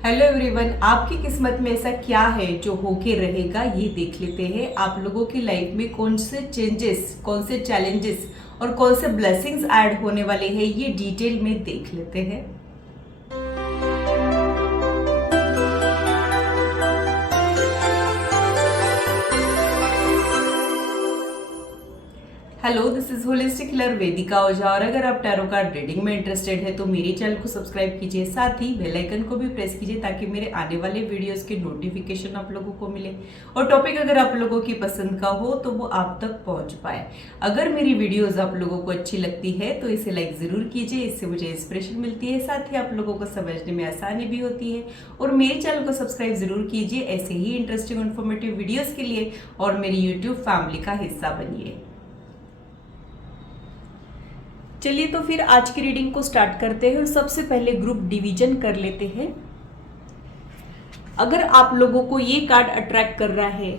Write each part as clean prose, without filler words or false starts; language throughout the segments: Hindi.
हेलो एवरीवन, आपकी किस्मत में ऐसा क्या है जो होके रहेगा, ये देख लेते हैं। आप लोगों की लाइफ में कौन से चेंजेस, कौन से चैलेंजेस और कौन से ब्लेसिंग्स ऐड होने वाले हैं, ये डिटेल में देख लेते हैं। Hello, this is holistic healer Vedika Ojha. और अगर आप टैरो कार्ड रीडिंग में इंटरेस्टेड है तो मेरे चैनल को सब्सक्राइब कीजिए, साथ ही बेल आइकन को भी प्रेस कीजिए ताकि मेरे आने वाले वीडियोस के नोटिफिकेशन आप लोगों को मिले और टॉपिक अगर आप लोगों की पसंद का हो तो वो आप तक पहुंच पाए। अगर मेरी वीडियोज आप लोगों को अच्छी लगती है तो इसे लाइक जरूर कीजिए, इससे मुझे इंस्पिरेशन मिलती है, साथ ही आप लोगों को समझने में आसानी भी होती है। और मेरे चैनल को सब्सक्राइब जरूर कीजिए ऐसे ही इंटरेस्टिंग इन्फॉर्मेटिव वीडियोज के लिए, और मेरी यूट्यूब फैमिली का हिस्सा बनिए। चलिए तो फिर आज की रीडिंग को स्टार्ट करते हैं और सबसे पहले ग्रुप डिवीजन कर लेते हैं। अगर आप लोगों को ये कार्ड अट्रैक्ट कर रहा है,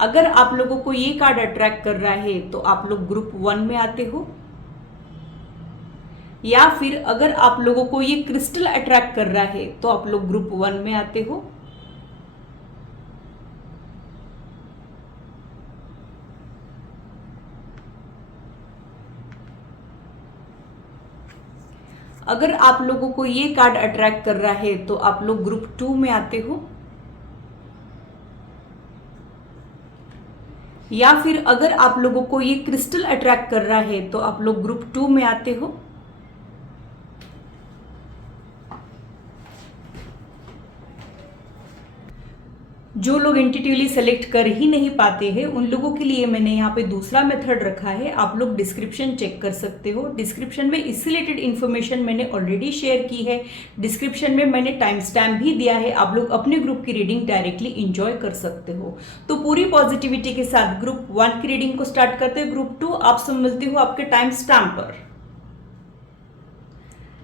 अगर आप लोगों को ये कार्ड अट्रैक्ट कर रहा है तो आप लोग ग्रुप 1 में आते हो, या फिर अगर आप लोगों को ये क्रिस्टल अट्रैक्ट कर रहा है तो आप लोग ग्रुप 1 में आते हो। अगर आप लोगों को ये कार्ड अट्रैक्ट कर रहा है तो आप लोग ग्रुप 2 में आते हो, या फिर अगर आप लोगों को ये क्रिस्टल अट्रैक्ट कर रहा है तो आप लोग ग्रुप 2 में आते हो। जो लोग इंट्यूटिवली सेलेक्ट कर ही नहीं पाते हैं उन लोगों के लिए मैंने यहाँ पे दूसरा मेथड रखा है। आप लोग डिस्क्रिप्शन चेक कर सकते हो। डिस्क्रिप्शन में इससे रिलेटेड इन्फॉर्मेशन मैंने ऑलरेडी शेयर की है। डिस्क्रिप्शन में मैंने टाइम स्टैम्प भी दिया है, आप लोग अपने ग्रुप की रीडिंग डायरेक्टली इंजॉय कर सकते हो। तो पूरी पॉजिटिविटी के साथ ग्रुप 1 की रीडिंग को स्टार्ट करते हो। ग्रुप 2 आप सब मिलते हो आपके टाइम स्टैम्प पर।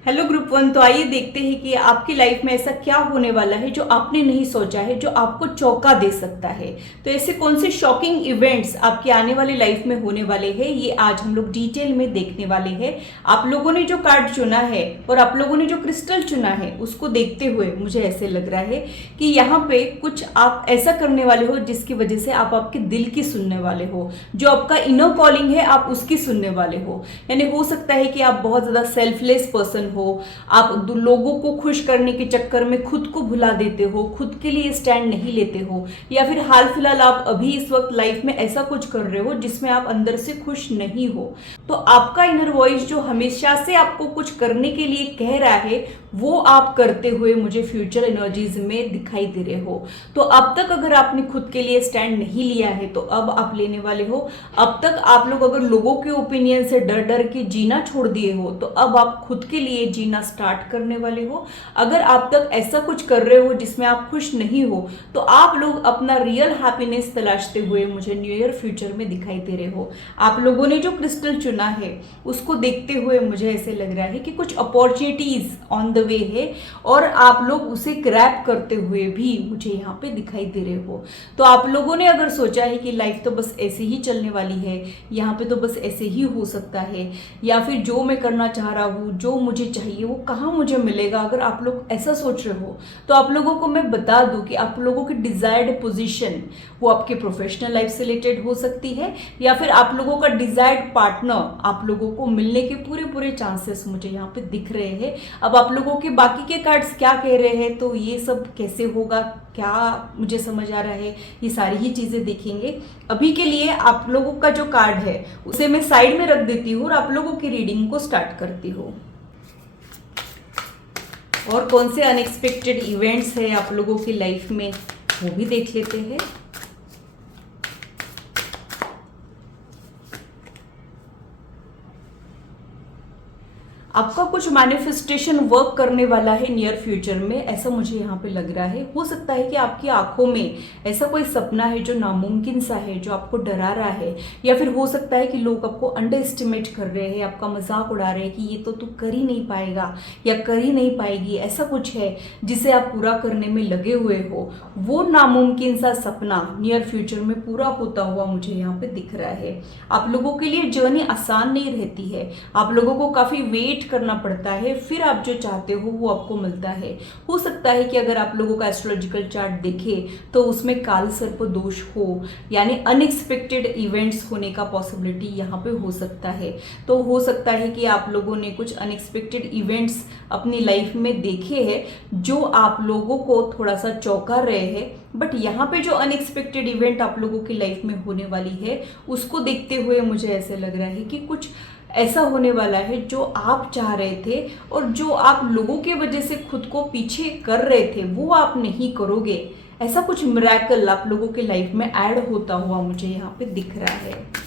हेलो ग्रुप 1, तो आइए देखते हैं कि आपकी लाइफ में ऐसा क्या होने वाला है जो आपने नहीं सोचा है, जो आपको चौंका दे सकता है। तो ऐसे कौन से शॉकिंग इवेंट्स आपकी आने वाली लाइफ में होने वाले हैं, ये आज हम लोग डिटेल में देखने वाले हैं। आप लोगों ने जो कार्ड चुना है और आप लोगों ने जो क्रिस्टल चुना है उसको देखते हुए मुझे ऐसे लग रहा है कि यहाँ पे कुछ आप ऐसा करने वाले हो जिसकी वजह से आप आपके दिल की सुनने वाले हो, जो आपका इनर कॉलिंग है आप उसकी सुनने वाले हो। यानी हो सकता है कि आप बहुत ज्यादा सेल्फलेस पर्सन हो, आप लोगों को खुश करने के चक्कर में खुद को भुला देते हो, खुद के लिए स्टैंड नहीं लेते हो, या फिर हाल फिलहाल आप अभी इस वक्त लाइफ में ऐसा कुछ कर रहे हो जिसमें आप अंदर से खुश नहीं हो। तो आपका इनर वॉइस जो हमेशा से आपको कुछ करने के लिए कह रहा है वो आप करते हुए मुझे फ्यूचर एनर्जीज में दिखाई दे रहे हो। तो अब तक अगर आपने खुद के लिए स्टैंड नहीं लिया है तो अब आप लेने वाले हो। अब तक आप लोग अगर लोगों के ओपिनियन से डर डर के जीना छोड़ दिए हो तो अब आप खुद के लिए जीना स्टार्ट करने वाले हो। अगर आप तक ऐसा कुछ कर रहे हो जिसमें आप खुश नहीं हो तो आप लोग अपना रियल हैप्पीनेस तलाशते हुए मुझे न्यू ईयर फ्यूचर में दिखाई दे रहे हो। आप लोगों ने जो क्रिस्टल चुना है उसको देखते हुए मुझे ऐसे लग रहा है कि कुछ अपॉर्चुनिटीज ऑन द वे है और आप लोग उसे ग्रैब करते हुए भी मुझे यहाँ पे दिखाई दे रहे हो। तो आप लोगों ने अगर सोचा है कि लाइफ तो बस ऐसे ही चलने वाली है, यहाँ पे तो बस ऐसे ही हो सकता है, या फिर जो मैं करना चाह रहा हूँ, जो मुझे चाहिए वो कहाँ मुझे मिलेगा, अगर आप लोग ऐसा सोच रहे हो तो आप लोगों को मैं बता दूं कि आप लोगों की डिजायर्ड पोजीशन वो आपके प्रोफेशनल लाइफ से रिलेटेड हो सकती है, या फिर आप लोगों का डिजायर्ड पार्टनर आप लोगों को मिलने के पूरे पूरे चांसेस मुझे यहाँ पे दिख रहे हैं। अब आप लोगों के बाकी के कार्ड्स क्या कह रहे हैं, तो ये सब कैसे होगा, क्या मुझे समझ आ रहा है, ये सारी ही चीजें देखेंगे। अभी के लिए आप लोगों का जो कार्ड है उसे मैं साइड में रख देती हूँ और आप लोगों की रीडिंग को स्टार्ट करती हूँ। और कौन से अनएक्सपेक्टेड इवेंट्स है आप लोगों की लाइफ में वो भी देख लेते हैं। आपका कुछ मैनिफेस्टेशन वर्क करने वाला है नियर फ्यूचर में, ऐसा मुझे यहाँ पे लग रहा है। हो सकता है कि आपकी आंखों में ऐसा कोई सपना है जो नामुमकिन सा है, जो आपको डरा रहा है, या फिर हो सकता है कि लोग आपको अंडर एस्टिमेट कर रहे हैं, आपका मजाक उड़ा रहे हैं कि ये तो तू कर ही नहीं पाएगा या कर ही नहीं पाएगी। ऐसा कुछ है जिसे आप पूरा करने में लगे हुए हो। वो नामुमकिन सा सपना नियर फ्यूचर में पूरा होता हुआ मुझे यहाँ पे दिख रहा है। आप लोगों के लिए जर्नी आसान नहीं रहती है, आप लोगों को काफी वेट करना पड़ता है, फिर आप जो चाहते हो वो आपको मिलता है। हो सकता है कि अगर आप लोगों का एस्ट्रोलॉजिकल चार्ट देखें तो उसमें काल सर्प दोष हो, यानी अनएक्सपेक्टेड इवेंट्स होने का पॉसिबिलिटी यहाँ पे हो सकता है। तो हो सकता है कि आप लोगों ने कुछ अनएक्सपेक्टेड इवेंट्स अपनी लाइफ में देखे हैं जो आप लोगों को थोड़ा सा चौंका रहे हैं, बट यहाँ पे जो अनएक्सपेक्टेड इवेंट आप लोगों की लाइफ में होने वाली है उसको देखते हुए मुझे ऐसे लग रहा है कि कुछ ऐसा होने वाला है जो आप चाह रहे थे और जो आप लोगों के वजह से खुद को पीछे कर रहे थे वो आप नहीं करोगे। ऐसा कुछ मिरेकल आप लोगों के लाइफ में ऐड होता हुआ मुझे यहाँ पे दिख रहा है।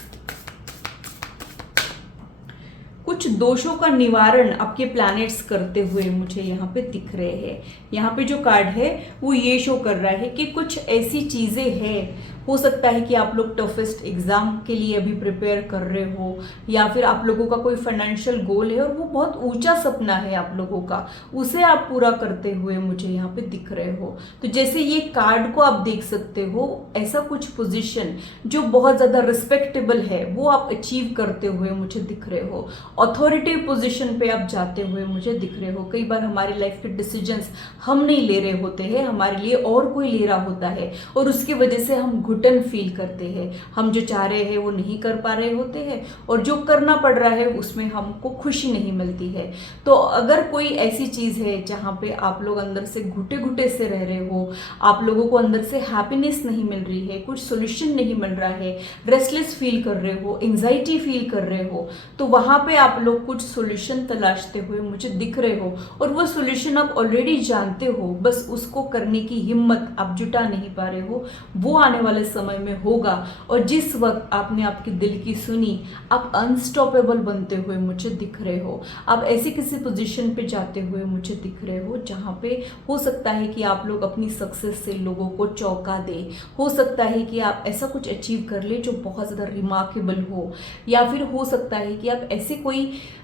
कुछ दोषों का निवारण आपके प्लैनेट्स करते हुए मुझे यहाँ पे दिख रहे हैं। यहाँ पे जो कार्ड है वो ये शो कर रहा है कि कुछ ऐसी चीज़ें हैं, हो सकता है कि आप लोग टफेस्ट एग्जाम के लिए अभी प्रिपेयर कर रहे हो, या फिर आप लोगों का कोई फाइनेंशियल गोल है और वो बहुत ऊंचा सपना है आप लोगों का, उसे आप पूरा करते हुए मुझे यहाँ पे दिख रहे हो। तो जैसे ये कार्ड को आप देख सकते हो, ऐसा कुछ पोजीशन जो बहुत ज़्यादा रिस्पेक्टेबल है वो आप अचीव करते हुए मुझे दिख रहे हो। अथॉरिटिव पोजीशन पे आप जाते हुए मुझे दिख रहे हो। कई बार हमारी लाइफ के डिसीजंस हम नहीं ले रहे होते हैं, हमारे लिए और कोई ले रहा होता है और उसकी वजह से हम घुटन फील करते हैं। हम जो चाह रहे हैं वो नहीं कर पा रहे होते हैं और जो करना पड़ रहा है उसमें हमको खुशी नहीं मिलती है। तो अगर कोई ऐसी चीज़ है जहाँ पे आप लोग अंदर से घुटे घुटे से रह रहे हो, आप लोगों को अंदर से हैप्पीनेस नहीं मिल रही है, कुछ सोल्यूशन नहीं मिल रहा है, रेस्टलेस फील कर रहे हो, एंग्जाइटी फील कर रहे हो, तो वहाँ पे आप लोग कुछ सोल्यूशन तलाशते हुए मुझे दिख रहे हो और वो सोल्यूशन आप ऑलरेडी जानते हो, बस उसको करने की हिम्मत आप जुटा नहीं पा रहे हो। वो आने वाले समय में होगा और जिस वक्त आपने आपके दिल की सुनी, आप अनस्टॉपेबल बनते हुए मुझे दिख रहे हो। आप ऐसी किसी पोजीशन पे जाते हुए मुझे दिख रहे हो जहाँ पे हो सकता है कि आप लोग अपनी सक्सेस से लोगों को चौंका दे, हो सकता है कि आप ऐसा कुछ अचीव कर ले जो बहुत ज़्यादा रिमार्केबल हो, या फिर हो सकता है कि आप ऐसे कोई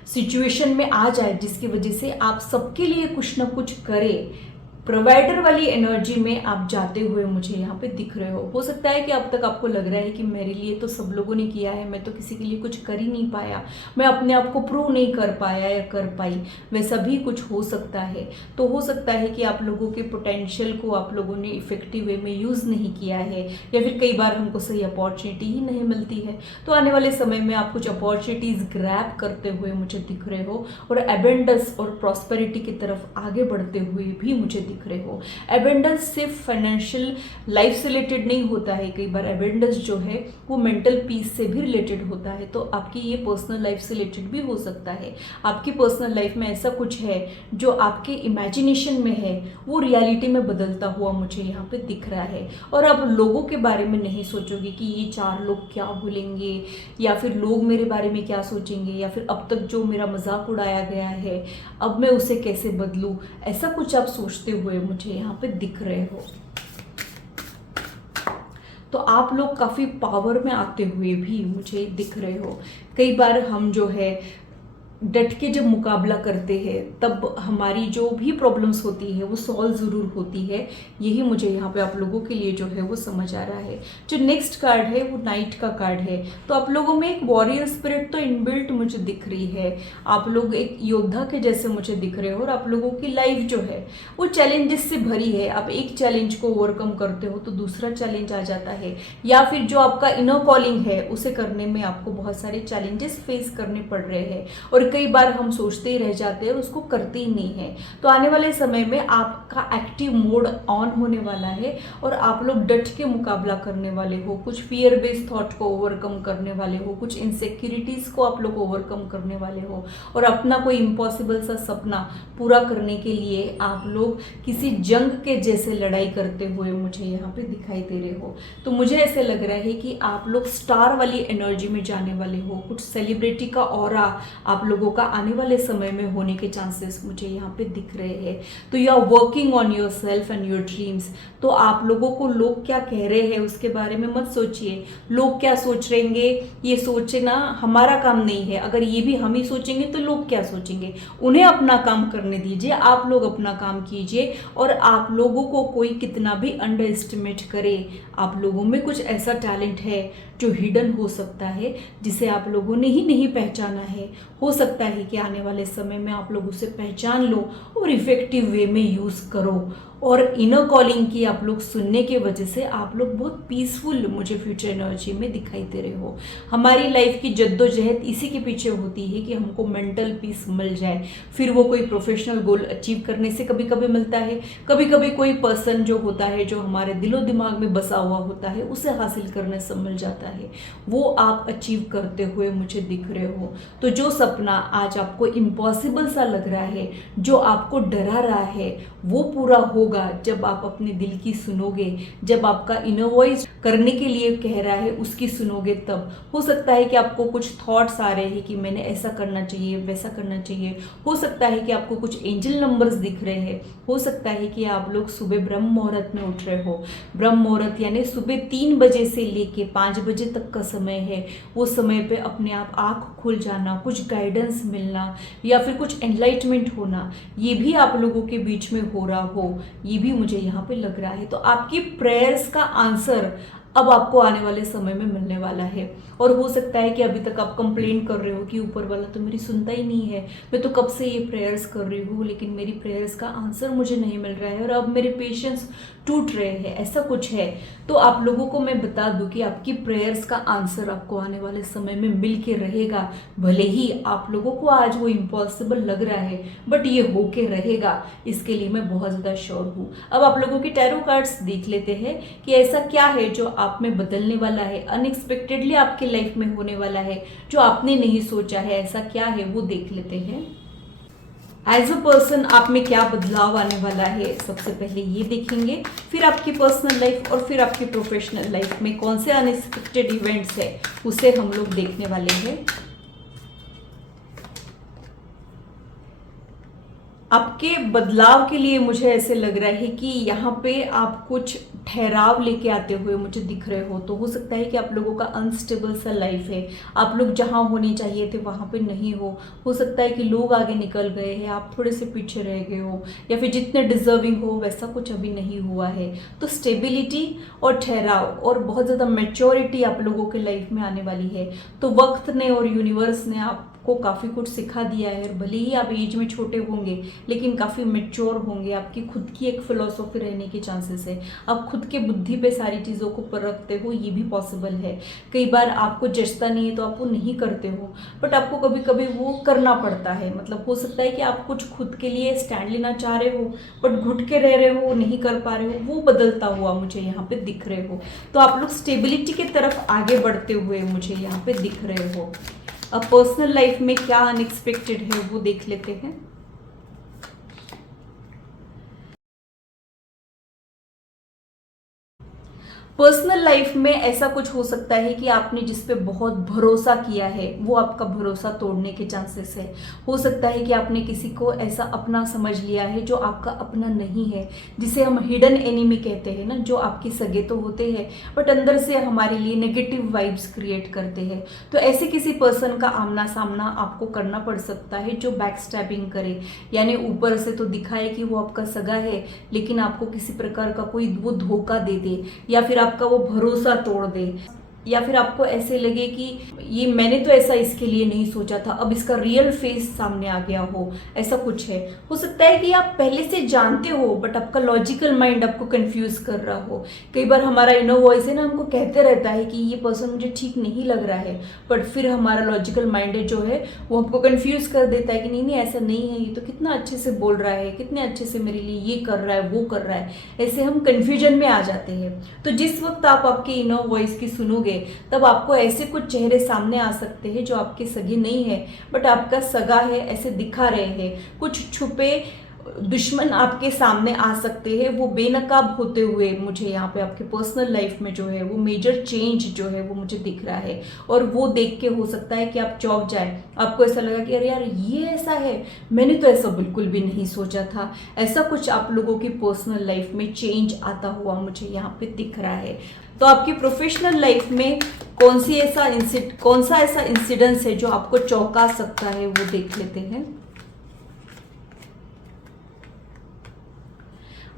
सिचुएशन में आ जाए जिसकी वजह से आप सबके लिए कुछ ना कुछ करें। प्रोवाइडर वाली एनर्जी में आप जाते हुए मुझे यहाँ पे दिख रहे हो सकता है कि अब तक आपको लग रहा है कि मेरे लिए तो सब लोगों ने किया है, मैं तो किसी के लिए कुछ कर ही नहीं पाया, मैं अपने आप को प्रूव नहीं कर पाया या कर पाई, वैसा भी कुछ हो सकता है। तो हो सकता है कि आप लोगों के पोटेंशियल को आप लोगों ने इफेक्टिव वे में यूज़ नहीं किया है, या फिर कई बार हमको सही अपॉर्चुनिटी ही नहीं मिलती है। तो आने वाले समय में आप कुछ अपॉर्चुनिटीज़ ग्रैब करते हुए मुझे दिख रहे हो और एबेंडेंस और प्रॉस्पेरिटी की तरफ आगे बढ़ते हुए भी मुझे दिख रहे हो। एबेंडेंस सिर्फ फाइनेंशियल लाइफ से रिलेटेड नहीं होता है, कई बार एबेंडेंस जो है वो मेंटल पीस से भी रिलेटेड होता है। तो आपकी ये पर्सनल लाइफ से रिलेटेड भी हो सकता है। आपकी पर्सनल लाइफ में ऐसा कुछ है जो आपके इमेजिनेशन में है, वो रियलिटी में बदलता हुआ मुझे यहाँ पे दिख रहा है। और अब लोगों के बारे में नहीं सोचोगे कि ये चार लोग क्या बोलेंगे, या फिर लोग मेरे बारे में क्या सोचेंगे, या फिर अब तक जो मेरा मजाक उड़ाया गया है अब मैं उसे कैसे बदलूं, ऐसा कुछ आप सोचते हुए मुझे यहाँ पे दिख रहे हो। तो आप लोग काफ़ी पावर में आते हुए भी मुझे दिख रहे हो। कई बार हम जो है डट के जब मुकाबला करते हैं तब हमारी जो भी प्रॉब्लम्स होती है वो सॉल्व ज़रूर होती है। यही मुझे यहाँ पे आप लोगों के लिए जो है वो समझ आ रहा है। जो नेक्स्ट कार्ड है वो नाइट का कार्ड है। तो आप लोगों में एक वॉरियर स्पिरिट तो इनबिल्ट मुझे दिख रही है। आप लोग एक योद्धा के जैसे मुझे दिख रहे हो और आप लोगों की लाइफ जो है वो चैलेंजेस से भरी है। आप एक चैलेंज को ओवरकम करते हो तो दूसरा चैलेंज आ जाता है, या फिर जो आपका इनर कॉलिंग है उसे करने में आपको बहुत सारे चैलेंजेस फेस करने पड़ रहे हैं और कई बार हम सोचते ही रह जाते हैं और उसको करते ही नहीं है। तो आने वाले समय में आपका एक्टिव मोड ऑन होने वाला है और आप लोग डट के मुकाबला करने वाले हो, कुछ फियर बेस्ड थॉट को ओवरकम करने वाले हो, कुछ इनसिक्योरिटीज को आप लोग ओवरकम करने वाले हो और अपना कोई इम्पॉसिबल सा सपना पूरा करने के लिए आप लोग किसी जंग के जैसे लड़ाई करते हुए मुझे यहाँ पे दिखाई दे रहे हो। तो मुझे ऐसे लग रहा है कि आप लोग स्टार वाली एनर्जी में जाने वाले हो, कुछ सेलिब्रिटी का ऑरा आप लोगों का आने वाले समय में होने के चांसेस मुझे यहाँ पे दिख रहे हैं। तो you are working on your self and your dreams. तो आप लोगों को लोग क्या कह रहे हैं उसके बारे में मत सोचिए, लोग क्या सोच रहेंगे ये सोचना हमारा काम नहीं है। अगर ये भी हम ही सोचेंगे तो लोग क्या सोचेंगे, उन्हें अपना काम करने दीजिए, आप लोग अपना काम कीजिए। और आप लोगों को कोई कितना भी अंडर एस्टिमेट करे, आप लोगों में कुछ ऐसा टैलेंट है जो हिडन हो सकता है जिसे आप लोगों ने ही नहीं पहचाना है। हो सकता सकता है कि आने वाले समय में आप लोग उसे पहचान लो और इफेक्टिव वे में यूज़ करो। और इनर कॉलिंग की आप लोग सुनने के वजह से आप लोग बहुत पीसफुल मुझे फ्यूचर एनर्जी में दिखाई दे रहे हो। हमारी लाइफ की जद्दोजहद इसी के पीछे होती है कि हमको मेंटल पीस मिल जाए। फिर वो कोई प्रोफेशनल गोल अचीव करने से कभी कभी मिलता है, कभी कभी कोई पर्सन जो होता है जो हमारे दिलो दिमाग में बसा हुआ होता है उसे हासिल करने से मिल जाता है। वो आप अचीव करते हुए मुझे दिख रहे हो। तो जो सपना आज आपको इम्पॉसिबल सा लग रहा है, जो आपको डरा रहा है, वो पूरा होगा जब आप अपने दिल की सुनोगे, जब आपका इनर वॉइस करने के लिए कह रहा है उसकी सुनोगे। तब हो सकता है कि आपको कुछ थॉट्स आ रहे हैं कि मैंने ऐसा करना चाहिए, वैसा करना चाहिए। हो सकता है कि आपको कुछ एंजल नंबर्स दिख रहे हैं। हो सकता है कि आप लोग सुबह ब्रह्म मुहूर्त में उठ रहे हो। ब्रह्म मुहूर्त यानी सुबह 3 बजे से लेके 5 बजे तक का समय है। वो समय पे अपने आप आँख खुल जाना, कुछ गाइडेंस मिलना या फिर कुछ एनलाइटमेंट होना, ये भी आप लोगों के बीच में हो रहा हो, ये भी मुझे यहाँ पे लग रहा है। तो आपकी प्रेयर्स का आंसर अब आपको आने वाले समय में मिलने वाला है। और हो सकता है कि अभी तक आप कंप्लेन कर रहे हो कि ऊपर वाला तो मेरी सुनता ही नहीं है, मैं तो कब से ये प्रेयर्स कर रही हूँ लेकिन मेरी प्रेयर्स का आंसर मुझे नहीं मिल रहा है और अब मेरे पेशेंस टूट रहे हैं, ऐसा कुछ है। तो आप लोगों को मैं बता दूं कि आपकी प्रेयर्स का आंसर आपको आने वाले समय में मिल के रहेगा। भले ही आप लोगों को आज वो इम्पॉसिबल लग रहा है बट ये होके रहेगा, इसके लिए मैं बहुत ज़्यादा श्योर हूँ। अब आप लोगों के टैरो कार्ड्स देख लेते हैं कि ऐसा क्या है जो आप में बदलने वाला है, अनएक्सपेक्टेडली आपके लाइफ में होने वाला है, जो आपने नहीं सोचा है। ऐसा क्या है वो देख लेते हैं। एज अ पर्सन आप में क्या बदलाव आने वाला है, सबसे पहले ये देखेंगे। फिर आपकी पर्सनल लाइफ और फिर आपकी प्रोफेशनल लाइफ में कौन से अनएक्सपेक्टेड इवेंट्स है उसे हम लोग देखने वाले हैं। आपके बदलाव के लिए मुझे ऐसे लग रहा है कि यहाँ पे आप कुछ ठहराव लेके आते हुए मुझे दिख रहे हो। तो हो सकता है कि आप लोगों का अनस्टेबल सा लाइफ है, आप लोग जहाँ होने चाहिए थे वहाँ पे नहीं हो सकता है कि लोग आगे निकल गए हैं, आप थोड़े से पीछे रह गए हो, या फिर जितने डिजर्विंग हो वैसा कुछ अभी नहीं हुआ है। तो स्टेबिलिटी और ठहराव और बहुत ज़्यादा मैच्योरिटी आप लोगों के लाइफ में आने वाली है। तो वक्त ने और यूनिवर्स ने आपको काफ़ी कुछ सिखा दिया है। और भले ही आप एज में छोटे होंगे लेकिन काफ़ी मैच्योर होंगे, आपकी खुद की एक फिलॉसफी रहने के चांसेस है। आप खुद के बुद्धि पे सारी चीज़ों को परखते हो, ये भी पॉसिबल है। कई बार आपको जचता नहीं है तो आप वो नहीं करते हो, बट आपको कभी कभी वो करना पड़ता है। मतलब हो सकता है कि आप कुछ खुद के लिए स्टैंड लेना चाह रहे हो बट घुट के रह रहे हो, नहीं कर पा रहे हो, वो बदलता हुआ मुझे यहाँ पे दिख रहे हो। तो आप लोग स्टेबिलिटी की तरफ आगे बढ़ते हुए मुझे यहाँ पे दिख रहे हो। अब पर्सनल लाइफ में क्या अनएक्सपेक्टेड है वो देख लेते हैं। पर्सनल लाइफ में ऐसा कुछ हो सकता है कि आपने जिस पे बहुत भरोसा किया है वो आपका भरोसा तोड़ने के चांसेस है। हो सकता है कि आपने किसी को ऐसा अपना समझ लिया है जो आपका अपना नहीं है, जिसे हम हिडन एनिमी कहते हैं ना, जो आपके सगे तो होते हैं बट अंदर से हमारे लिए नेगेटिव वाइब्स क्रिएट करते हैं। तो ऐसे किसी पर्सन का आमना सामना आपको करना पड़ सकता है जो बैक स्टैबिंग करे, यानी ऊपर से तो दिखाए कि वो आपका सगा है लेकिन आपको किसी प्रकार का कोई वो धोखा दे दे, या फिर आपका वो भरोसा तोड़ दे, या फिर आपको ऐसे लगे कि ये मैंने तो ऐसा इसके लिए नहीं सोचा था, अब इसका रियल फेस सामने आ गया हो, ऐसा कुछ है। हो सकता है कि आप पहले से जानते हो बट आपका लॉजिकल माइंड आपको कंफ्यूज कर रहा हो। कई बार हमारा इनर वॉइस है ना, हमको कहते रहता है कि ये पर्सन मुझे ठीक नहीं लग रहा है, बट फिर हमारा लॉजिकल माइंड जो है वो हमको कंफ्यूज कर देता है कि नहीं नहीं ऐसा नहीं है, ये तो कितना अच्छे से बोल रहा है, कितने अच्छे से मेरे लिए ये कर रहा है वो कर रहा है। ऐसे हम कन्फ्यूजन में आ जाते हैं। तो जिस वक्त आप आपके इनर वॉइस की सुनोगे तब आपको ऐसे कुछ चेहरे सामने आ सकते हैं जो आपके सगे नहीं है बट आपका सगा है, ऐसे दिखा रहे हैं। कुछ छुपे दुश्मन आपके सामने आ सकते हैं, वो बेनकाब होते हुए मुझे यहाँ पे आपके पर्सनल लाइफ में जो है वो मेजर चेंज जो है वो मुझे दिख रहा है। और वो देख के हो सकता है कि आप चौंक जाए, आपको ऐसा लगा कि अरे यार ये ऐसा है, मैंने तो ऐसा बिल्कुल भी नहीं सोचा था। ऐसा कुछ आप लोगों की पर्सनल लाइफ में चेंज आता हुआ मुझे यहाँ पे दिख रहा है। तो आपकी प्रोफेशनल लाइफ में कौन सा ऐसा इंसिडेंस है जो आपको चौंका सकता है वो देख लेते हैं।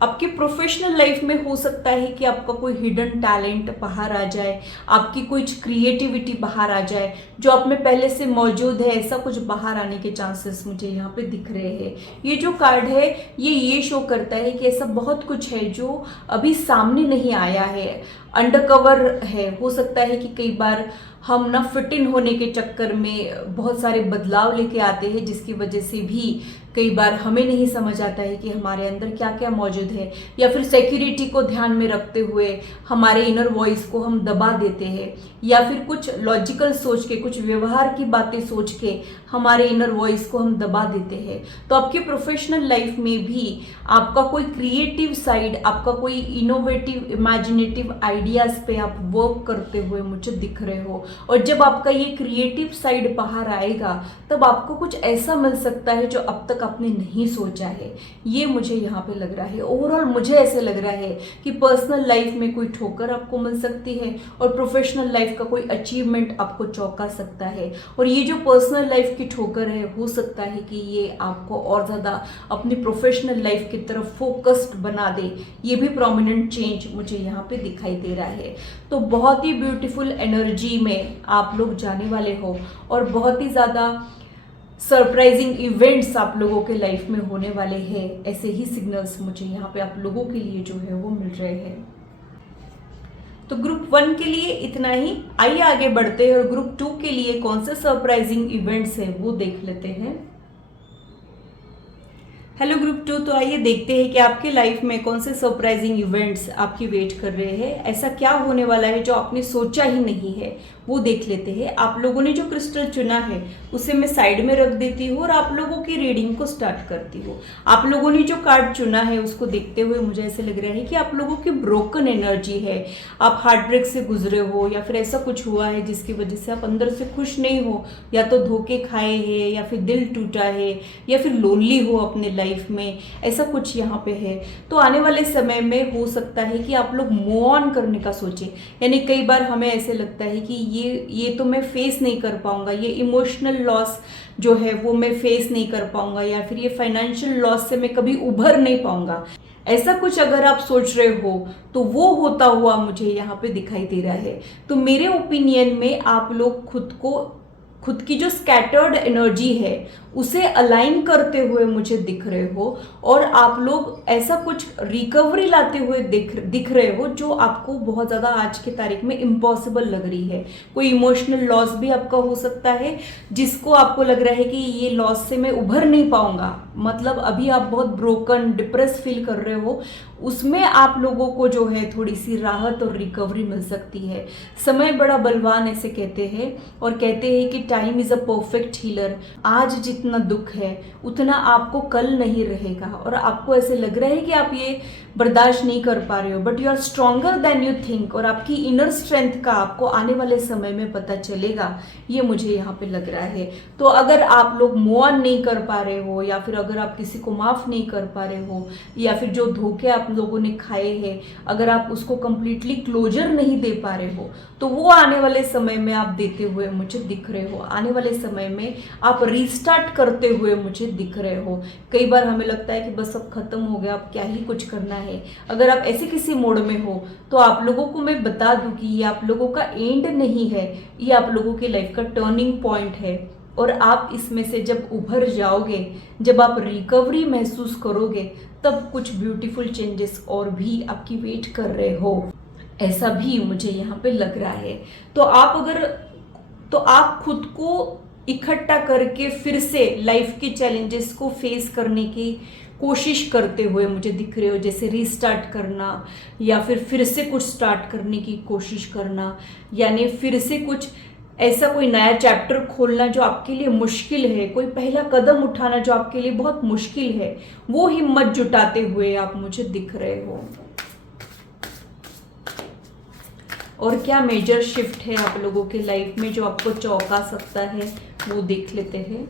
आपकी प्रोफेशनल लाइफ में हो सकता है कि आपका कोई हिडन टैलेंट बाहर आ जाए, आपकी कुछ क्रिएटिविटी बाहर आ जाए, जो आप में पहले से मौजूद है, ऐसा कुछ बाहर आने के चांसेस मुझे यहाँ पे दिख रहे हैं। ये जो कार्ड है ये शो करता है कि ऐसा बहुत कुछ है जो अभी सामने नहीं आया है, अंडरकवर है। हो सकता है कि कई बार हम ना फिट इन होने के चक्कर में बहुत सारे बदलाव लेके आते हैं, जिसकी वजह से भी कई बार हमें नहीं समझ आता है कि हमारे अंदर क्या क्या मौजूद है, या फिर सिक्योरिटी को ध्यान में रखते हुए हमारे इनर वॉइस को हम दबा देते हैं, या फिर कुछ लॉजिकल सोच के, कुछ व्यवहार की बातें सोच के हमारे इनर वॉइस को हम दबा देते हैं। तो आपकी प्रोफेशनल लाइफ में भी आपका कोई क्रिएटिव साइड, आपका कोई इनोवेटिव इमेजिनेटिव आइडियाज पे आप वर्क करते हुए मुझे दिख रहे हो, और जब आपका ये क्रिएटिव साइड बाहर आएगा तब आपको कुछ ऐसा मिल सकता है जो अब तक आपने नहीं सोचा है। ये मुझे यहाँ पे लग रहा है। ओवरऑल मुझे ऐसे लग रहा है कि पर्सनल लाइफ में कोई ठोकर आपको मिल सकती है और प्रोफेशनल लाइफ का कोई अचीवमेंट आपको चौंका सकता है। और ये जो पर्सनल लाइफ की ठोकर है, हो सकता है कि ये आपको और ज़्यादा अपनी प्रोफेशनल लाइफ की तरफ फोकस्ड बना दे। ये भी प्रोमिनेंट चेंज मुझे यहाँ पे दिखाई दे रहा है। तो बहुत ही ब्यूटीफुल एनर्जी में आप लोग जाने वाले हो, और बहुत ही ज़्यादा सरप्राइजिंग इवेंट्स आप लोगों के लाइफ में होने वाले हैं। ऐसे ही सिग्नल्स मुझे यहाँ पे आप लोगों के लिए जो है वो मिल रहे हैं। तो ग्रुप 1 के लिए इतना ही। आइए आगे बढ़ते हैं और ग्रुप 2 के लिए कौन से सरप्राइजिंग इवेंट्स हैं वो देख लेते हैं। हेलो ग्रुप 2, तो आइए देखते हैं कि आपके लाइफ में कौन से सरप्राइजिंग इवेंट्स आपकी वेट कर रहे हैं। ऐसा क्या होने वाला है जो आपने सोचा ही नहीं है, वो देख लेते हैं। आप लोगों ने जो क्रिस्टल चुना है उसे मैं साइड में रख देती हूँ और आप लोगों की रीडिंग को स्टार्ट करती हूँ। आप लोगों ने जो कार्ड चुना है उसको देखते हुए मुझे ऐसे लग रहा है कि आप लोगों की ब्रोकन एनर्जी है, आप हार्ट ब्रेक से गुजरे हो, या फिर ऐसा कुछ हुआ है जिसकी वजह से आप अंदर से खुश नहीं हो, या तो धोखे खाए हैं, या फिर दिल टूटा है, या फिर लोनली हो अपने लाइफ में, ऐसा कुछ यहाँ पे है। तो आने वाले समय में हो सकता है कि आप लोग मूव ऑन करने का सोचें। यानी कई बार हमें ऐसे लगता है कि ये तो मैं फेस नहीं कर पाऊंगा, ये इमोशनल लॉस जो है वो मैं फेस नहीं कर पाऊंगा, या फिर ये फाइनेंशियल लॉस से मैं कभी उभर नहीं पाऊंगा। ऐसा कुछ अगर आप सोच रहे हो तो वो होता हुआ मुझे यहाँ पे दिखाई दे रहा है। तो मेरे ओपिनियन में आप लोग खुद की जो स्कैटर्ड एनर्जी है उसे अलाइन करते हुए मुझे दिख रहे हो, और आप लोग ऐसा कुछ रिकवरी लाते हुए दिख रहे हो जो आपको बहुत ज़्यादा आज की तारीख में इम्पॉसिबल लग रही है। कोई इमोशनल लॉस भी आपका हो सकता है जिसको आपको लग रहा है कि ये लॉस से मैं उभर नहीं पाऊंगा, मतलब अभी आप बहुत ब्रोकन डिप्रेस फील कर रहे हो, उसमें आप लोगों को जो है थोड़ी सी राहत और रिकवरी मिल सकती है। समय बड़ा बलवान ऐसे कहते हैं, और कहते हैं कि time is a perfect healer. आज जितना दुख है उतना आपको कल नहीं रहेगा, और आपको ऐसे लग रहा है कि आप ये बर्दाश्त नहीं कर पा रहे हो, but you are stronger than you think, और आपकी इनर स्ट्रेंथ का आपको आने वाले समय में पता चलेगा, ये मुझे यहाँ पे लग रहा है। तो अगर आप लोग मूव ऑन नहीं कर पा रहे हो, या फिर अगर आप किसी को माफ़ नहीं कर पा रहे हो, या फिर जो धोखे आप लोगों ने खाए हैं अगर आप उसको कंप्लीटली क्लोजर नहीं दे पा रहे हो, तो वो आने वाले समय में आप देते हुए मुझे दिख रहे हो। आने वाले समय में आप रीस्टार्ट करते हुए मुझे दिख रहे हो। कई बार हमें लगता है कि बस अब खत्म हो गया, अब क्या ही कुछ करना है। अगर आप ऐसे किसी मोड में हो तो आप लोगों को मैं बता दूं कि ये आप लोगों का एंड नहीं है, ये आप लोगों की लाइफ का टर्निंग पॉइंट है, और आप इसमें से जब उभर जाओगे, जब आप रिकवरी महसूस करोगे, तब कुछ ब्यूटीफुल चेंजेस और भी आपकी वेट कर रहे हो, ऐसा भी मुझे यहाँ पे लग रहा है। तो आप खुद को इकट्ठा करके फिर से लाइफ के चैलेंजेस को फेस करने की कोशिश करते हुए मुझे दिख रहे हो, जैसे रीस्टार्ट करना, या फिर से कुछ स्टार्ट करने की कोशिश करना, यानी फिर से कुछ ऐसा कोई नया चैप्टर खोलना जो आपके लिए मुश्किल है, कोई पहला कदम उठाना जो आपके लिए बहुत मुश्किल है, वो हिम्मत जुटाते हुए आप मुझे दिख रहे हो। और क्या मेजर शिफ्ट है आप लोगों के लाइफ में जो आपको चौंका सकता है, वो देख लेते हैं।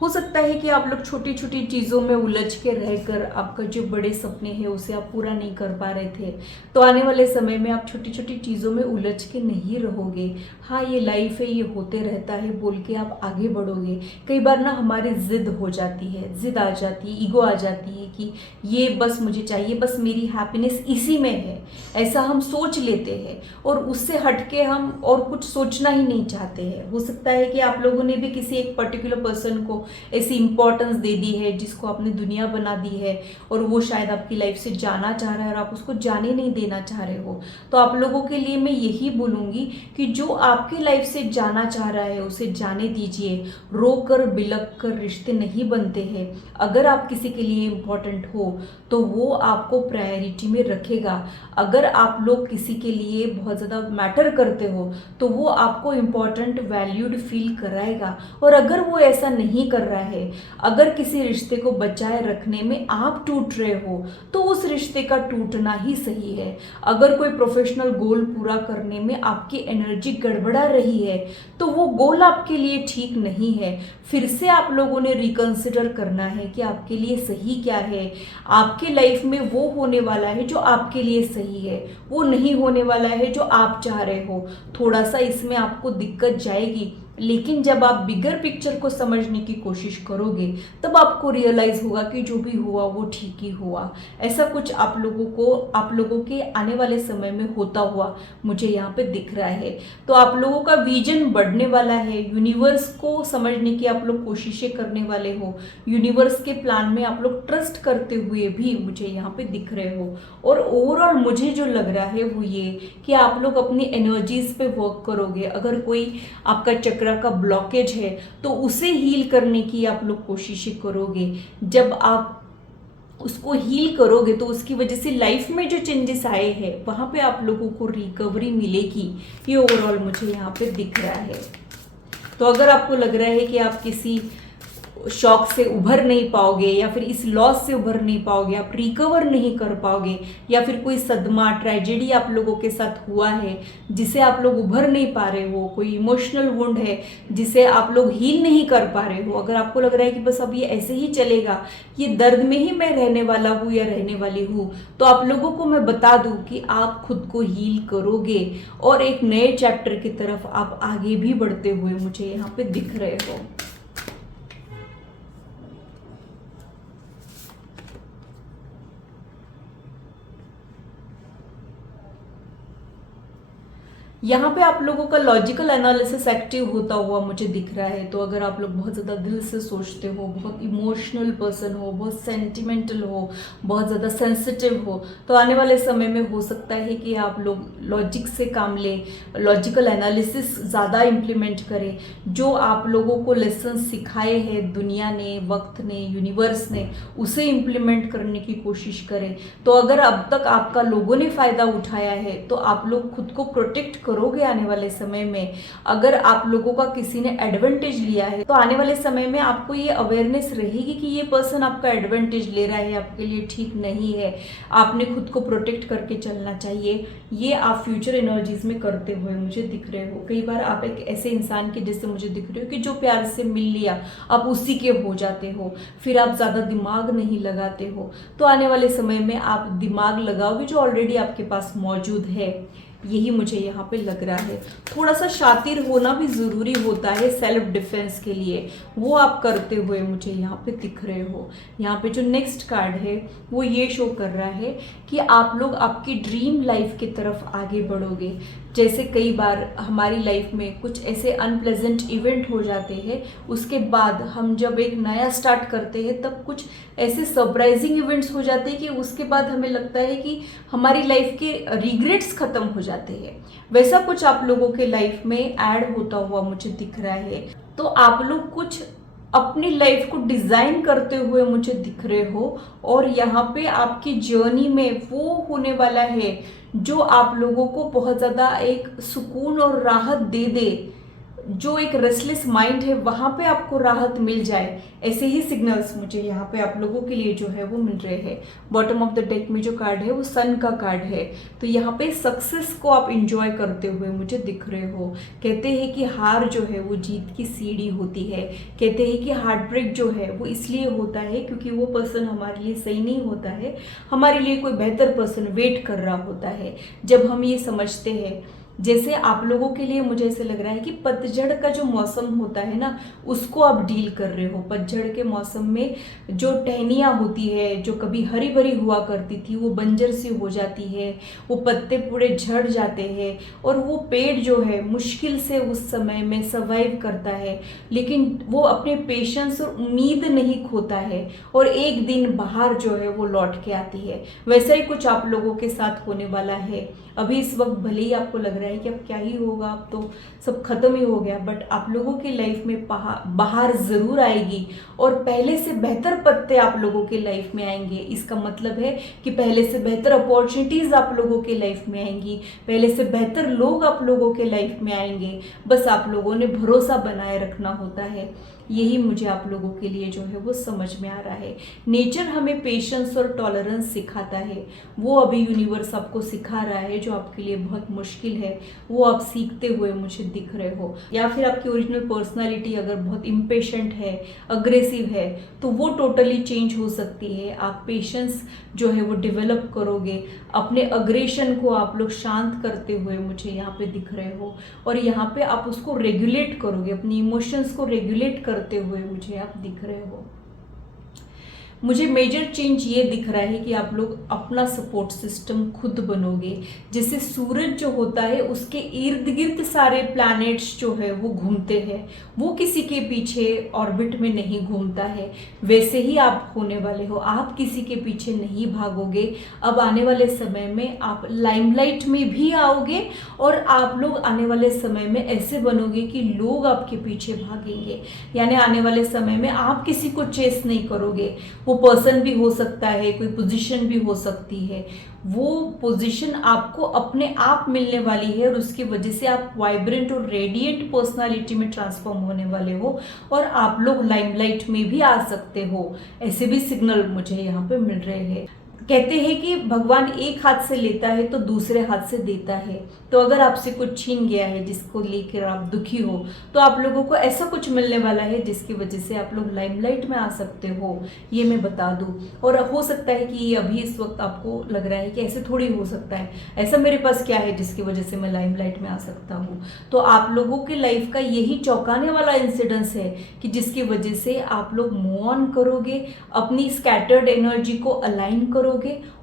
हो सकता है कि आप लोग छोटी छोटी चीज़ों में उलझ के रहकर आपका जो बड़े सपने हैं उसे आप पूरा नहीं कर पा रहे थे। तो आने वाले समय में आप छोटी छोटी चीज़ों में उलझ के नहीं रहोगे। हाँ, ये लाइफ है, ये होते रहता है बोल के आप आगे बढ़ोगे। कई बार ना हमारी ज़िद हो जाती है, ज़िद आ जाती है, ईगो आ जाती है कि ये बस मुझे चाहिए, बस मेरी हैप्पीनेस इसी में है, ऐसा हम सोच लेते हैं और उससे हटके हम और कुछ सोचना ही नहीं चाहते हैं। हो सकता है कि आप लोगों ने भी किसी एक पर्टिकुलर पर्सन को ऐसी इंपॉर्टेंस दे दी है जिसको आपने दुनिया बना दी है और वो शायद आपकी लाइफ से जाना चाह रहा है और आप उसको जाने नहीं देना चाह रहे हो। तो आप लोगों के लिए मैं यही बोलूँगी कि जो आपकी लाइफ से जाना चाह रहा है उसे जाने दीजिए। रो कर बिलक कर रिश्ते नहीं बनते हैं। अगर आप किसी के लिए इम्पोर्टेंट हो तो वो आपको प्रायोरिटी में रखेगा। अगर आप लोग किसी के लिए बहुत ज़्यादा मैटर करते हो तो वो आपको इम्पोर्टेंट वैल्यूड फील कराएगा। और अगर वो ऐसा नहीं कर रहा है, अगर किसी रिश्ते को बचाए रखने में आप टूट रहे हो तो उस रिश्ते का टूटना ही सही है। अगर कोई प्रोफेशनल गोल पूरा करने में आपकी एनर्जी गड़बड़ा रही है तो वो गोल आपके लिए ठीक नहीं है। फिर से आप लोगों ने रिकंसिडर करना है कि आपके लिए सही क्या है। आपके लाइफ में वो होने वाला है जो आपके लिए सही है, वो नहीं होने वाला है जो आप चाह रहे हो। थोड़ा सा इसमें आपको दिक्कत जाएगी, लेकिन जब आप बिगर पिक्चर को समझने की कोशिश करोगे तब आपको रियलाइज होगा कि जो भी हुआ वो ठीक ही हुआ। ऐसा कुछ आप लोगों के आने वाले समय में होता हुआ मुझे यहाँ पे दिख रहा है। तो आप लोगों का विजन बढ़ने वाला है। यूनिवर्स को समझने की आप लोग कोशिशें करने वाले हो। यूनिवर्स के प्लान में आप लोग ट्रस्ट करते हुए भी मुझे यहाँ पे दिख रहे हो। और ओवरऑल मुझे जो लग रहा है वो ये कि आप लोग अपनी एनर्जीज पे वर्क करोगे। अगर कोई आपका चक्र का ब्लॉकेज है तो उसे हील करने की आप लोग कोशिशें करोगे। जब आप उसको हील करोगे तो उसकी वजह से लाइफ में जो चेंजेस आए हैं वहां पे आप लोगों को रिकवरी मिलेगी। ये ओवरऑल मुझे यहाँ पे दिख रहा है। तो अगर आपको लग रहा है कि आप किसी शॉक से उभर नहीं पाओगे या फिर इस लॉस से उभर नहीं पाओगे, आप रिकवर नहीं कर पाओगे, या फिर कोई सदमा ट्रेजेडी आप लोगों के साथ हुआ है जिसे आप लोग उभर नहीं पा रहे हो, कोई इमोशनल वुंड है जिसे आप लोग हील नहीं कर पा रहे हो, अगर आपको लग रहा है कि बस अब ये ऐसे ही चलेगा, ये दर्द में ही मैं रहने वाला हूँ या रहने वाली हूँ, तो आप लोगों को मैं बता दूं कि आप खुद को हील करोगे और एक नए चैप्टर की तरफ आप आगे भी बढ़ते हुए मुझे यहाँ पे दिख रहे हो। यहाँ पे आप लोगों का लॉजिकल एनालिसिस एक्टिव होता हुआ मुझे दिख रहा है। तो अगर आप लोग बहुत ज़्यादा दिल से सोचते हो, बहुत इमोशनल पर्सन हो, बहुत सेंटिमेंटल हो, बहुत ज़्यादा सेंसिटिव हो, तो आने वाले समय में हो सकता है कि आप लोग लॉजिक से काम लें, लॉजिकल एनालिसिस ज़्यादा इम्प्लीमेंट करें। जो आप लोगों को लेसन सिखाए हैं दुनिया ने, वक्त ने, यूनिवर्स ने, उसे इम्प्लीमेंट करने की कोशिश करें। तो अगर अब तक आपका लोगों ने फ़ायदा उठाया है तो आप लोग खुद को प्रोटेक्ट करोगे आने वाले समय में। अगर आप लोगों का किसी ने एडवांटेज लिया है तो आने वाले समय में आपको ये अवेयरनेस रहेगी कि ये पर्सन आपका एडवांटेज ले रहा है, आपके लिए ठीक नहीं है, आपने खुद को प्रोटेक्ट करके चलना चाहिए। ये आप फ्यूचर एनर्जीज में करते हुए मुझे दिख रहे हो। कई बार आप एक ऐसे इंसान के जैसे मुझे दिख रहे हो कि जो प्यार से मिल लिया आप उसी के हो जाते हो, फिर आप ज़्यादा दिमाग नहीं लगाते हो। तो आने वाले समय में आप दिमाग लगाओगे जो ऑलरेडी आपके पास मौजूद है, यही मुझे यहाँ पे लग रहा है। थोड़ा सा शातिर होना भी ज़रूरी होता है सेल्फ डिफेंस के लिए, वो आप करते हुए मुझे यहाँ पे दिख रहे हो। यहाँ पे जो नेक्स्ट कार्ड है वो ये शो कर रहा है कि आप लोग आपकी ड्रीम लाइफ की तरफ आगे बढ़ोगे। जैसे कई बार हमारी लाइफ में कुछ ऐसे अनप्लेजेंट इवेंट हो जाते हैं, उसके बाद हम जब एक नया स्टार्ट करते हैं तब कुछ ऐसे सरप्राइजिंग इवेंट्स हो जाते हैं कि उसके बाद हमें लगता है कि हमारी लाइफ के रिग्रेट्स खत्म हो जाते हैं। वैसा कुछ आप लोगों के लाइफ में ऐड होता हुआ मुझे दिख रहा है। तो आप लोग कुछ अपनी लाइफ को डिज़ाइन करते हुए मुझे दिख रहे हो और यहाँ पे आपकी जर्नी में वो होने वाला है जो आप लोगों को बहुत ज़्यादा एक सुकून और राहत दे दे, जो एक रेस्टलेस माइंड है वहाँ पे आपको राहत मिल जाए, ऐसे ही सिग्नल्स मुझे यहाँ पे आप लोगों के लिए जो है वो मिल रहे हैं। बॉटम ऑफ द डेक में जो कार्ड है वो सन का कार्ड है, तो यहाँ पे सक्सेस को आप इंजॉय करते हुए मुझे दिख रहे हो। कहते हैं कि हार जो है वो जीत की सीढ़ी होती है। कहते हैं कि हार्ट ब्रेक जो है वो इसलिए होता है क्योंकि वो पर्सन हमारे लिए सही नहीं होता है, हमारे लिए कोई बेहतर पर्सन वेट कर रहा होता है। जब हम ये समझते हैं, जैसे आप लोगों के लिए मुझे ऐसे लग रहा है कि पतझड़ का जो मौसम होता है ना, उसको आप डील कर रहे हो। पतझड़ के मौसम में जो टहनियाँ होती है, जो कभी हरी भरी हुआ करती थी, वो बंजर सी हो जाती है, वो पत्ते पूरे झड़ जाते हैं और वो पेड़ जो है मुश्किल से उस समय में सर्वाइव करता है, लेकिन वो अपने पेशेंस और उम्मीद नहीं खोता है और एक दिन बाहर जो है वो लौट के आती है। वैसा ही कुछ आप लोगों के साथ होने वाला है। अभी इस वक्त भले ही आपको लग रहा है कि अब क्या ही होगा, अब तो सब खत्म ही हो गया, बट आप लोगों की लाइफ में बाहर ज़रूर आएगी और पहले से बेहतर पत्ते आप लोगों के लाइफ में आएंगे। इसका मतलब है कि पहले से बेहतर अपॉर्चुनिटीज़ आप लोगों के लाइफ में आएंगी, पहले से बेहतर लोग आप लोगों के लाइफ में आएंगे। बस आप लोगों ने भरोसा बनाए रखना होता है। यही मुझे आप लोगों के लिए जो है वो समझ में आ रहा है। नेचर हमें पेशेंस और टॉलरेंस सिखाता है, वो अभी यूनिवर्स आपको सिखा रहा है, जो आपके लिए बहुत मुश्किल है वो आप सीखते हुए मुझे दिख रहे हो। या फिर आपकी ओरिजिनल पर्सनालिटी अगर बहुत इम्पेशेंट है, अग्रेसिव है, तो वो टोटली चेंज हो सकती है। आप पेशेंस जो है वो डेवलप करोगे, अपने अग्रेशन को आप लोग शांत करते हुए मुझे यहाँ पे दिख रहे हो और यहाँ पे आप उसको रेगुलेट करोगे, अपनी इमोशंस को रेगुलेट करते हुए मुझे आप दिख रहे हो। मुझे मेजर चेंज ये दिख रहा है कि आप लोग अपना सपोर्ट सिस्टम खुद बनोगे। जैसे सूरज जो होता है उसके इर्द गिर्द सारे प्लैनेट्स जो है वो घूमते हैं, वो किसी के पीछे ऑर्बिट में नहीं घूमता है, वैसे ही आप होने वाले हो। आप किसी के पीछे नहीं भागोगे। अब आने वाले समय में आप लाइमलाइट में भी आओगे और आप लोग आने वाले समय में ऐसे बनोगे कि लोग आपके पीछे भागेंगे। यानी आने वाले समय में आप किसी को चेस नहीं करोगे। वो पर्सन भी हो सकता है, कोई पोजीशन भी हो सकती है, वो पोजीशन आपको अपने आप मिलने वाली है और उसकी वजह से आप वाइब्रेंट और रेडिएंट पर्सनालिटी में ट्रांसफॉर्म होने वाले हो और आप लोग लाइमलाइट में भी आ सकते हो। ऐसे भी सिग्नल मुझे यहाँ पे मिल रहे हैं। कहते हैं कि भगवान एक हाथ से लेता है तो दूसरे हाथ से देता है। तो अगर आपसे कुछ छीन गया है जिसको लेकर आप दुखी हो, तो आप लोगों को ऐसा कुछ मिलने वाला है जिसकी वजह से आप लोग लाइमलाइट में आ सकते हो, ये मैं बता दूं। और हो सकता है कि अभी इस वक्त आपको लग रहा है कि ऐसे थोड़ी हो सकता है, ऐसा मेरे पास क्या है जिसकी वजह से मैं लाइमलाइट में आ सकता हूँ। तो आप लोगों के लाइफ का यही चौंकाने वाला इंसिडेंस है कि जिसकी वजह से आप लोग मूव ऑन करोगे, अपनी स्कैटर्ड एनर्जी को अलाइन करोगे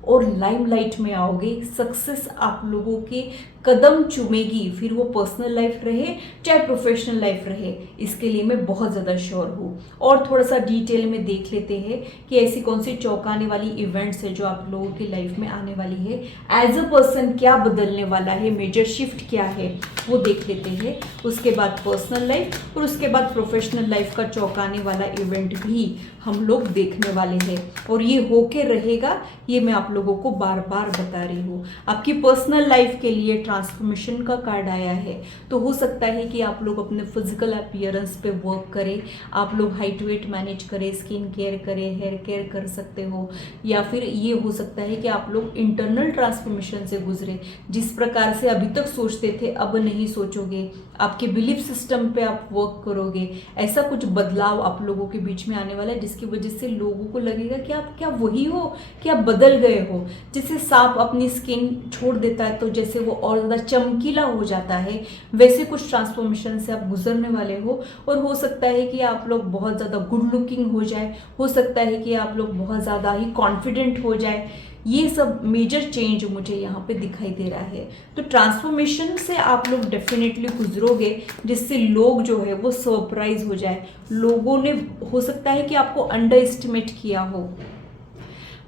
और लाइमलाइट में आओगे। सक्सेस आप लोगों के कदम चूमेगी, फिर वो पर्सनल लाइफ रहे चाहे प्रोफेशनल लाइफ रहे, इसके लिए मैं बहुत ज़्यादा श्योर हूँ। और थोड़ा सा डिटेल में देख लेते हैं कि ऐसी कौन सी चौंकाने वाली इवेंट्स है जो आप लोगों की लाइफ में आने वाली है। एज अ पर्सन क्या बदलने वाला है, मेजर शिफ्ट क्या है, वो देख लेते हैं। उसके बाद पर्सनल लाइफ और उसके बाद प्रोफेशनल लाइफ का चौंकाने वाला इवेंट भी हम लोग देखने वाले हैं और ये होके रहेगा, ये मैं आप लोगों को बार बार बता रही हूँ। आपकी पर्सनल लाइफ के लिए ट्रांसफॉर्मेशन का कार्ड आया है, तो हो सकता है कि आप लोग अपने फिजिकल अपीयरेंस पे वर्क करें, आप लोग हाइट वेट मैनेज करें, स्किन केयर करें, हेयर केयर कर सकते हो, या फिर ये हो सकता है कि आप लोग इंटरनल ट्रांसफॉर्मेशन से गुजरे। जिस प्रकार से अभी तक सोचते थे अब नहीं सोचोगे, आपके बिलीफ सिस्टम पे आप वर्क करोगे। ऐसा कुछ बदलाव आप लोगों के बीच में आने वाला है जिसकी वजह से लोगों को लगेगा कि आप क्या वही हो, क्या बदल गए हो। जैसे सांप अपनी स्किन छोड़ देता है तो जैसे वो और ज़्यादा चमकीला हो जाता है, वैसे कुछ ट्रांसफॉर्मेशन से आप गुजरने वाले हो। और हो सकता है कि आप लोग बहुत ज़्यादा गुड लुकिंग हो जाए, हो सकता है कि आप लोग बहुत ज़्यादा ही कॉन्फिडेंट हो जाए। ये सब मेजर चेंज मुझे यहाँ पे दिखाई दे रहा है। तो ट्रांसफॉर्मेशन से आप लोग डेफिनेटली गुजरोगे जिससे लोग जो है वो सरप्राइज हो जाए। लोगों ने हो सकता है कि आपको अंडर एस्टिमेट किया हो,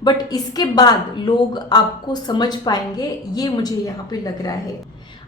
बट इसके बाद लोग आपको समझ पाएंगे, ये मुझे यहाँ पे लग रहा है।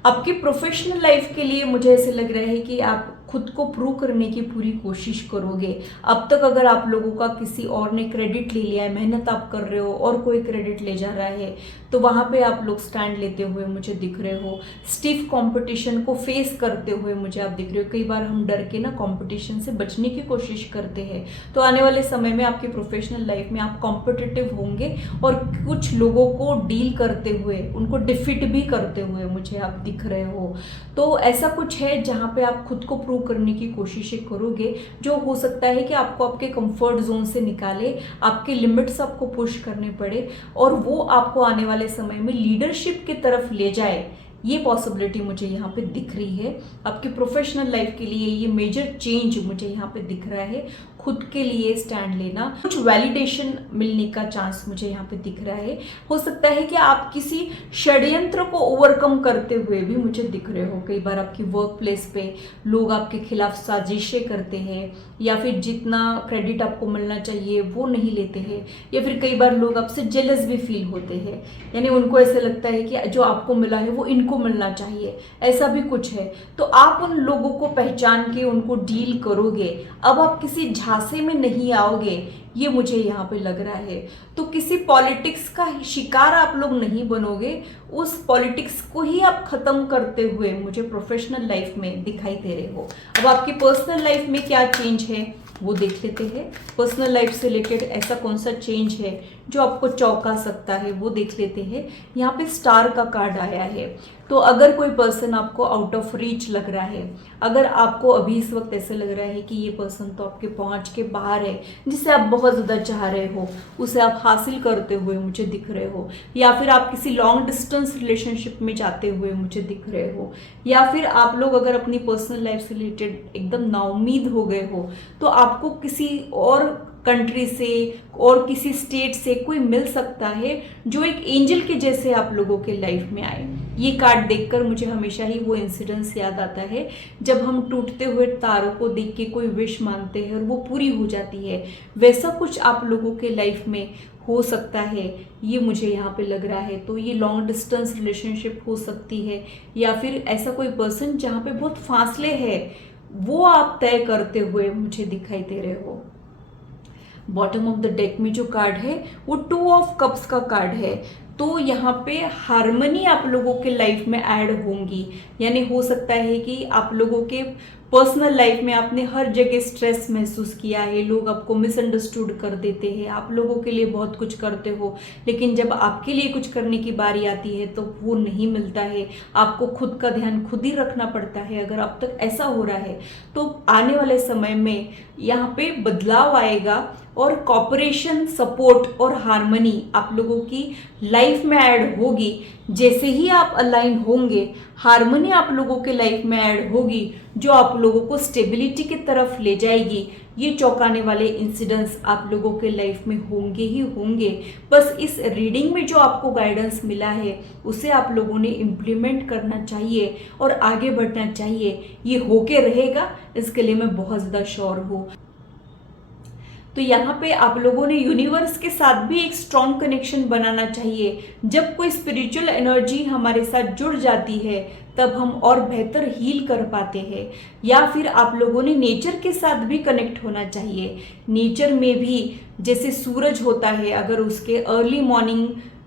आपकी प्रोफेशनल लाइफ के लिए मुझे ऐसे लग रहा है कि आप खुद को प्रूव करने की पूरी कोशिश करोगे। अब तक अगर आप लोगों का किसी और ने क्रेडिट ले लिया है, मेहनत आप कर रहे हो और कोई क्रेडिट ले जा रहा है, तो वहाँ पे आप लोग स्टैंड लेते हुए मुझे दिख रहे हो। स्टिफ कंपटीशन को फेस करते हुए मुझे आप दिख रहे हो। कई बार हम डर के ना कंपटीशन से बचने की कोशिश करते हैं, तो आने वाले समय में आपकी प्रोफेशनल लाइफ में आप कॉम्पिटिटिव होंगे और कुछ लोगों को डील करते हुए, उनको डिफीट भी करते हुए मुझे आप दिख रहे हो। तो ऐसा कुछ है जहाँ पे आप खुद को प्रूव करने की कोशिशें करोगे, जो हो सकता है कि आपको आपके कंफर्ट जोन से निकाले, आपके लिमिट्स आपको पुश करने पड़े और वो आपको आने वाले समय में लीडरशिप की तरफ ले जाए। ये पॉसिबिलिटी मुझे यहाँ पे दिख रही है। आपकी प्रोफेशनल लाइफ के लिए ये मेजर चेंज मुझे यहाँ पे दिख रहा है। खुद के लिए स्टैंड लेना, कुछ वैलिडेशन मिलने का चांस मुझे यहाँ पे दिख रहा है। हो सकता है कि आप किसी षड्यंत्र को ओवरकम करते हुए भी मुझे दिख रहे हो। कई बार आपकी वर्क प्लेस पे लोग आपके खिलाफ साजिशें करते हैं, या फिर जितना क्रेडिट आपको मिलना चाहिए वो नहीं लेते हैं, या फिर कई बार लोग आपसे जेलस भी फील होते हैं, यानी उनको ऐसा लगता है कि जो आपको मिला है वो इनको मिलना चाहिए, ऐसा भी कुछ है। तो आप उन लोगों को पहचान के उनको डील करोगे। अब आप किसी झांसे में नहीं आओगे, ये मुझे यहाँ पे लग रहा है। तो किसी पॉलिटिक्स का शिकार आप लोग नहीं बनोगे, उस पॉलिटिक्स को ही आप खत्म करते हुए मुझे प्रोफेशनल लाइफ में दिखाई दे रहे हो। अब आपकी पर्सनल लाइफ में क्या चेंज है वो देख लेते हैं। पर्सनल लाइफ से रिलेटेड ऐसा कौन सा चेंज है जो आपको चौंका सकता है, वो देख लेते हैं। यहाँ पे स्टार का कार्ड आया है, तो अगर कोई पर्सन आपको आउट ऑफ रीच लग रहा है, अगर आपको अभी इस वक्त ऐसे लग रहा है कि ये पर्सन तो आपके पहुंच के बाहर है, जिसे आप बहुत ज़्यादा चाह रहे हो, उसे आप हासिल करते हुए मुझे दिख रहे हो, या फिर आप किसी लॉन्ग डिस्टेंस रिलेशनशिप में जाते हुए मुझे दिख रहे हो, या फिर आप लोग अगर अपनी पर्सनल लाइफ से रिलेटेड एकदम नाउम्मीद हो गए हो, तो आपको किसी और कंट्री से और किसी स्टेट से कोई मिल सकता है जो एक एंजल के जैसे आप लोगों के लाइफ में आए। ये कार्ड देखकर मुझे हमेशा ही वो इंसिडेंस याद आता है जब हम टूटते हुए तारों को देख के कोई विश मांगते हैं और वो पूरी हो जाती है। वैसा कुछ आप लोगों के लाइफ में हो सकता है, ये मुझे यहाँ पे लग रहा है। तो ये लॉन्ग डिस्टेंस रिलेशनशिप हो सकती है, या फिर ऐसा कोई पर्सन जहाँ पे बहुत फासले है वो आप तय करते हुए मुझे दिखाई दे रहे हो। बॉटम ऑफ द डेक में जो कार्ड है वो 2 ऑफ कप्स का कार्ड है। तो यहाँ पे हार्मनी आप लोगों के लाइफ में ऐड होंगी, यानी हो सकता है कि आप लोगों के पर्सनल लाइफ में आपने हर जगह स्ट्रेस महसूस किया है, लोग आपको मिसअंडरस्टूड कर देते हैं, आप लोगों के लिए बहुत कुछ करते हो, लेकिन जब आपके लिए कुछ करने की बारी आती है तो वो नहीं मिलता है। आपको खुद का ध्यान खुद ही रखना पड़ता है। अगर अब तक ऐसा हो रहा है तो आने वाले समय में यहाँ पे बदलाव आएगा और कॉपरेशन, सपोर्ट और हार्मनी आप लोगों की लाइफ में ऐड होगी। जैसे ही आप अलाइन होंगे, हार्मनी आप लोगों के लाइफ में ऐड होगी जो आप लोगों को स्टेबिलिटी की तरफ ले जाएगी। ये चौंकाने वाले इंसिडेंट्स आप लोगों के लाइफ में होंगे ही होंगे। बस इस रीडिंग में जो आपको गाइडेंस मिला है उसे आप लोगों ने इम्प्लीमेंट करना चाहिए और आगे बढ़ना चाहिए। ये होके रहेगा, इसके लिए मैं बहुत ज़्यादा श्योर हूँ। तो यहाँ पे आप लोगों ने यूनिवर्स के साथ भी एक स्ट्रॉन्ग कनेक्शन बनाना चाहिए। जब कोई स्पिरिचुअल एनर्जी हमारे साथ जुड़ जाती है तब हम और बेहतर हील कर पाते हैं। या फिर आप लोगों ने नेचर के साथ भी कनेक्ट होना चाहिए। नेचर में भी जैसे सूरज होता है, अगर उसके अर्ली मॉर्निंग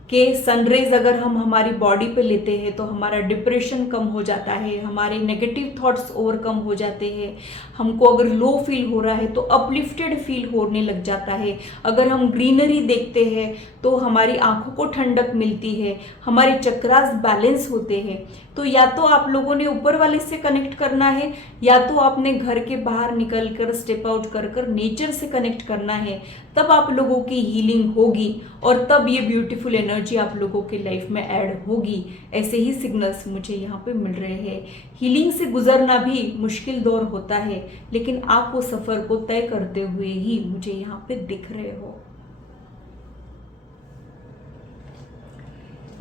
के सनरेज अगर हम हमारी बॉडी पे लेते हैं तो हमारा डिप्रेशन कम हो जाता है, हमारे नेगेटिव थॉट्स ओवरकम हो जाते हैं। हमको अगर लो फील हो रहा है तो अपलिफ्टेड फील होने लग जाता है। अगर हम ग्रीनरी देखते हैं तो हमारी आंखों को ठंडक मिलती है, हमारे चक्रास बैलेंस होते हैं। तो या तो आप लोगों ने ऊपर वाले से कनेक्ट करना है, या तो आपने घर के बाहर निकल कर स्टेप आउट कर कर नेचर से कनेक्ट करना है। तब आप लोगों की हीलिंग होगी और तब ये ब्यूटीफुल एनर्जी आप लोगों के लाइफ में ऐड होगी। ऐसे ही सिग्नल्स मुझे यहाँ पे मिल रहे हैं। हीलिंग से गुजरना भी मुश्किल दौर होता है, लेकिन आप वो सफ़र को तय करते हुए ही मुझे यहाँ पे दिख रहे हो।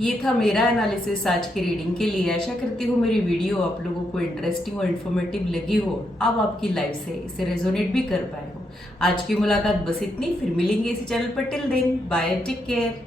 ये था मेरा एनालिसिस आज की रीडिंग के लिए। आशा करती हूँ मेरी वीडियो आप लोगों को इंटरेस्टिंग और इन्फॉर्मेटिव लगी हो, आप आपकी लाइफ से इसे रेजोनेट भी कर पाए हो। आज की मुलाकात बस इतनी, फिर मिलेंगे इसी चैनल पर। Till then bye, take care.